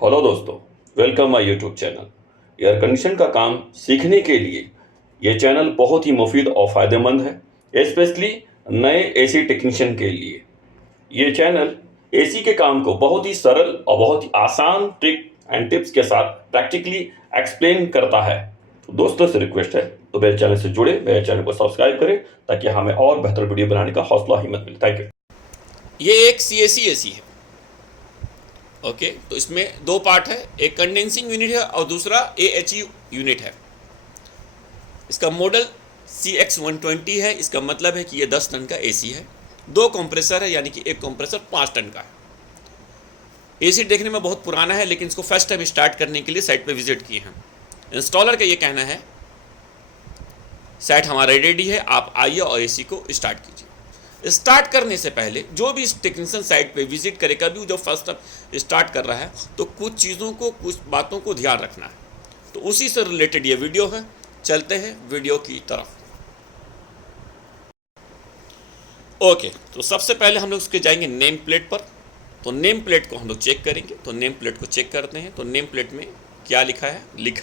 Hello दोस्तों, welcome my YouTube channel. Air condition का काम सीखने के लिए ये चैनल बहुत ही मुफीद और फ़ायदेमंद है, स्पेशली नए एसी टेक्नीशियन के लिए। ये चैनल एसी के काम को बहुत ही सरल और बहुत ही आसान ट्रिक एंड टिप्स के साथ प्रैक्टिकली एक्सप्लेन करता है। तो दोस्तों से रिक्वेस्ट है तो मेरे चैनल से जुड़े, मेरे चैनल को सब्सक्राइब करें ताकि हमें और बेहतर वीडियो बनाने का हौसला हिम्मत मिले। Thank you. ये एक CAC एसी है। ओके, तो इसमें दो पार्ट है, एक कंडेंसिंग यूनिट है और दूसरा AHU यूनिट है। इसका मॉडल CX120 है। इसका मतलब है कि ये 10 टन का एसी है। दो कंप्रेसर है, यानी कि एक कंप्रेसर 5 टन का है। एसी देखने में बहुत पुराना है, लेकिन इसको फर्स्ट टाइम स्टार्ट करने के लिए साइट पे विजिट किए हैं। इंस्टॉलर का ये कहना है साइट हमारा रेडी है, आप आइए और एसी को स्टार्ट कीजिए। स्टार्ट करने से पहले जो भी टेक्नीशियन साइट पे विजिट करे, कभी जो फर्स्ट टाइम स्टार्ट कर रहा है, तो कुछ चीज़ों को, कुछ बातों को ध्यान रखना है। तो उसी से रिलेटेड ये वीडियो है। चलते हैं वीडियो की तरफ। ओके, तो सबसे पहले हम लोग उसके जाएंगे नेम प्लेट पर। तो नेम प्लेट को हम लोग चेक करेंगे। तो नेम प्लेट को चेक करते हैं। तो नेम प्लेट में क्या लिखा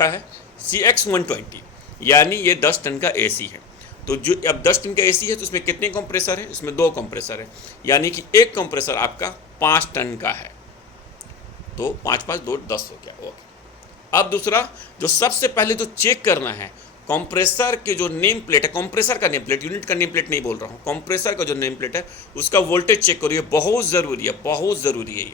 है CX120, यानी ये 10 टन का एसी है। तो जो अब 10 टन का एसी है, तो इसमें कितने कंप्रेसर हैं? इसमें 2 कंप्रेसर है, यानी कि एक कंप्रेसर आपका 5 टन का है। तो 5 5 2 10 हो गया। ओके, अब दूसरा जो सबसे पहले जो चेक करना है, कंप्रेसर के जो नेम प्लेट है, कंप्रेसर का नेम प्लेट, यूनिट का नेम प्लेट नहीं बोल रहा हूँ, कंप्रेसर का जो नेम प्लेट है उसका वोल्टेज चेक करो। ये बहुत ज़रूरी है, बहुत ज़रूरी है ये।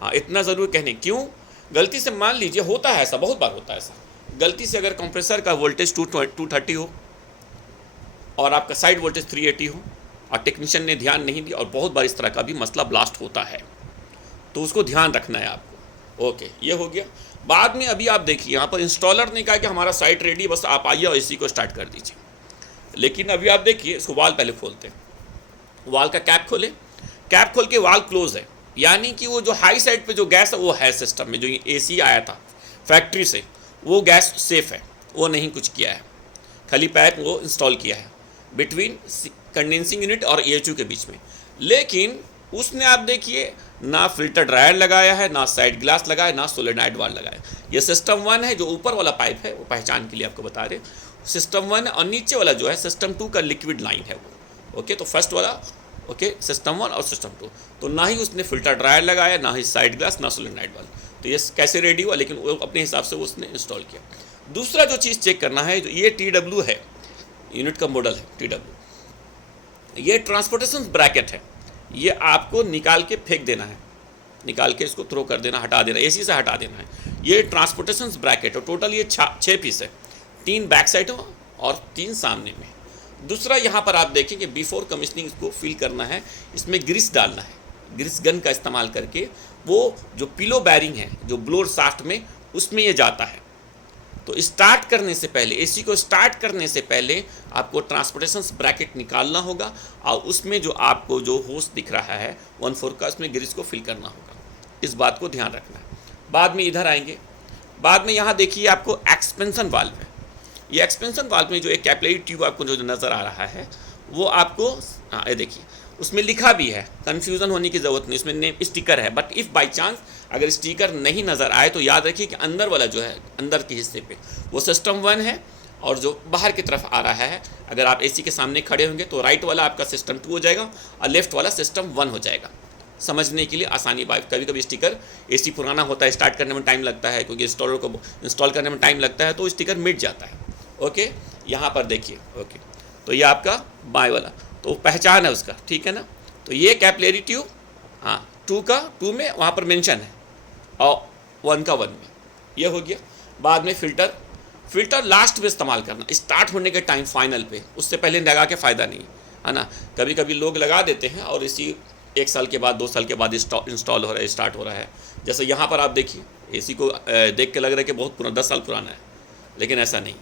हाँ, इतना ज़रूर कहने क्यों, गलती से मान लीजिए, होता है ऐसा, बहुत बार होता है ऐसा, गलती से अगर कंप्रेसर का वोल्टेज 230 हो और आपका साइड वोल्टेज 380 हो और टेक्नीशियन ने ध्यान नहीं दिया, और बहुत बार इस तरह का भी मसला ब्लास्ट होता है, तो उसको ध्यान रखना है आपको। ओके, ये हो गया। बाद में अभी आप देखिए, यहाँ पर इंस्टॉलर ने कहा कि हमारा साइट रेडी, बस आप आइए और इसी को स्टार्ट कर दीजिए। लेकिन अभी आप देखिए, इसको वाल पहले खोलते हैं। वाल का कैप खोले, कैप खोल के वाल क्लोज है, यानी कि वो जो हाई साइड पे जो गैस है वो है सिस्टम में, जो एसी आया था फैक्ट्री से, वो गैस सेफ है, वो नहीं कुछ किया है, खाली पाइप वो इंस्टॉल किया है बिटवीन कंडेंसिंग यूनिट और AHU के बीच में। लेकिन उसने आप देखिए ना फिल्टर ड्रायर लगाया है, ना साइड ग्लास लगाया, ना सोलेनॉइड वाल लगाया। ये सिस्टम 1 है, जो ऊपर वाला पाइप है वो पहचान के लिए आपको बता रहे, सिस्टम 1 है, और नीचे वाला जो है सिस्टम 2 का लिक्विड लाइन है वो। ओके, तो फर्स्ट वाला ओके, सिस्टम 1 और सिस्टम 2। तो ना ही उसने फिल्टर ड्रायर लगाया, ना ही साइड ग्लास, ना सोलेनॉइड वाल। तो ये कैसे रेडी हुआ? लेकिन वो अपने हिसाब से उसने इंस्टॉल किया। दूसरा जो चीज़ चेक करना है, जो ये TW है, यूनिट का मॉडल है TW, ये ट्रांसपोर्टेशन ब्रैकेट है, ये आपको निकाल के फेंक देना है, निकाल के इसको थ्रो कर देना, हटा देना, एसी से हटा देना है। ये ट्रांसपोर्टेशन ब्रैकेट है। टोटल ये 6 पीस है, 3 बैक साइड और 3 सामने में। दूसरा यहाँ पर आप देखेंगे, बिफोर कमीशनिंग इसको फिल करना है, इसमें ग्रीस डालना है। ग्रीस गन का इस्तेमाल करके वो जो पिलो बैरिंग है, जो ब्लोअर शाफ्ट में, उसमें ये जाता है। तो स्टार्ट करने से पहले, एसी को स्टार्ट करने से पहले आपको ट्रांसपोर्टेशन ब्रैकेट निकालना होगा, और उसमें जो आपको जो होस दिख रहा है 1/4 का, उसमें ग्रीस को फिल करना होगा। इस बात को ध्यान रखना है। बाद में इधर आएंगे, बाद में यहाँ देखिए आपको एक्सपेंशन वाल्व है। ये एक्सपेंशन वाल्व में जो एक कैपिलरी ट्यूब आपको जो नज़र आ रहा है, वो आपको, हाँ ये देखिए, उसमें लिखा भी है, कन्फ्यूज़न होने की ज़रूरत नहीं, उसमें नेम स्टिकर है। बट इफ़ बाई चांस अगर स्टिकर नहीं नज़र आए, तो याद रखिए कि अंदर वाला जो है, अंदर के हिस्से पे वो सिस्टम 1 है, और जो बाहर की तरफ आ रहा है, अगर आप एसी के सामने खड़े होंगे तो राइट वाला आपका सिस्टम 2 हो जाएगा और लेफ्ट वाला सिस्टम 1 हो जाएगा। समझने के लिए आसानी बात, कभी कभी स्टिकर, एसी पुराना होता है, स्टार्ट करने में टाइम लगता है, क्योंकि इंस्टॉलर को इंस्टॉल करने में टाइम लगता है, तो स्टिकर मिट जाता है। ओके, यहाँ पर देखिए। ओके, तो ये आपका बाएं वाला, तो पहचान है उसका, ठीक है ना। तो ये कैपिलरी ट्यूब, हाँ, 2 में वहाँ पर मेंशन है, और 1 का 1 में, ये हो गया। बाद में फिल्टर लास्ट में इस्तेमाल करना, स्टार्ट होने के टाइम, फाइनल पे, उससे पहले लगा के फ़ायदा नहीं है ना। कभी कभी लोग लगा देते हैं और इसी 1 साल के बाद, 2 साल के बाद इंस्टॉल हो रहा है, स्टार्ट हो रहा है। जैसे यहाँ पर आप देखिए, एसी को देख के लग रहा है कि बहुत पुराना, 10 साल पुराना है, लेकिन ऐसा नहीं।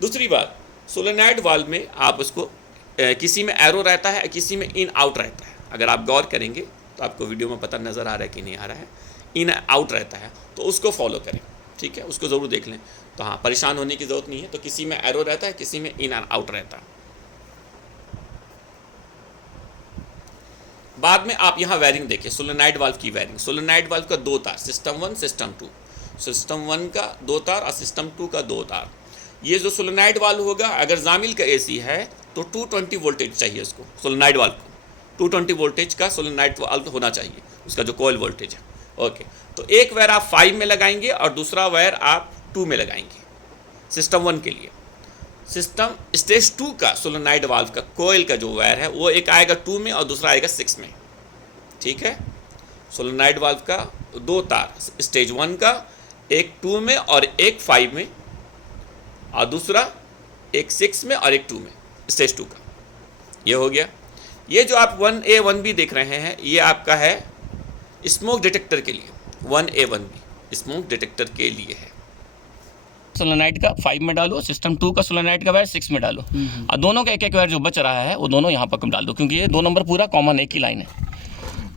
दूसरी बात, सोलेनॉइड वाल्व में आप उसको किसी में एरो रहता है, किसी में इन आउट रहता है। अगर आप गौर करेंगे तो आपको वीडियो में पता नज़र आ रहा है कि नहीं आ रहा है, इन आउट रहता है, तो उसको फॉलो करें, ठीक है, उसको ज़रूर देख लें। तो हाँ, परेशान होने की ज़रूरत नहीं है। तो किसी में एरो रहता है, किसी में इन एंड आउट रहता है। बाद में आप यहाँ वायरिंग देखिए, सोलेनॉइड वाल्व की वायरिंग। सोलेनॉइड वाल्व का 2 तार, सिस्टम 1 सिस्टम 2, सिस्टम 1 का 2 तार और सिस्टम 2 का 2 तार। ये जो सोलेनॉइड वाल्व होगा, अगर जामिल का एसी है तो 220 वोल्टेज चाहिए उसको, सोलेनॉइड वाल्व को 220 वोल्टेज का सोलेनॉइड वाल्व होना चाहिए, उसका जो कॉइल वोल्टेज है। ओके, तो एक वायर आप 5 में लगाएंगे और दूसरा वायर आप 2 में लगाएंगे सिस्टम 1 के लिए। सिस्टम स्टेज 2 का सोलेनॉइड वाल्व का कॉइल का जो वायर है वो एक आएगा 2 में और दूसरा आएगा 6 में। ठीक है, सोलेनॉइड वाल्व का 2 तार, स्टेज 1 का एक 2 में और एक 5 में, और दूसरा एक 6 में और एक 2 में, स्टेज 2 का। ये हो गया। ये जो आप 1A 1B देख रहे हैं, ये आपका है स्मोक डिटेक्टर के लिए। 1A 1B स्मोक डिटेक्टर के लिए है। सोलेनॉइड का 5 में डालो, सिस्टम 2 का सोलेनॉइड का वायर 6 में डालो, और दोनों का एक एक वायर जो बच रहा है वो दोनों यहाँ पर कम डाल दो, क्योंकि ये 2 नंबर पूरा कॉमन एक ही लाइन है।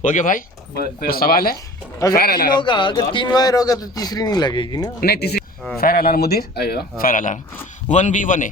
हो गया भाई, कुछ सवाल है? अगर 3 वायर होगा तो तीसरी नहीं लगेगी ना? नहीं, तीसरी फायर अलार्म मुदीर, fire alarm 1B 1A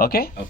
okay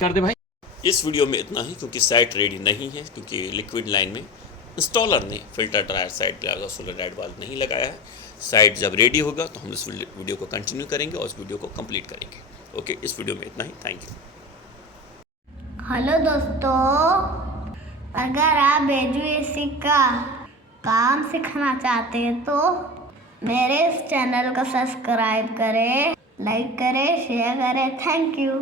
कर दे भाई। इस वीडियो में इतना ही, क्योंकि साइट रेडी नहीं है, क्योंकि लिक्विड लाइन में इंस्टॉलर ने फिल्टर ड्रायर साइड लगा, सोलेनॉइड वाल्व नहीं लगाया है। साइट जब रेडी होगा तो हम इस वीडियो को कंटिन्यू करेंगे और इस वीडियो को कंप्लीट करेंगे। ओके, इस वीडियो में इतना ही, थैंक यू। हेलो दोस्तों, अगर आप बेजुएसी का काम सीखना चाहते हैं तो मेरे इस चैनल को सब्सक्राइब करें, लाइक करें, शेयर करें। Thank you.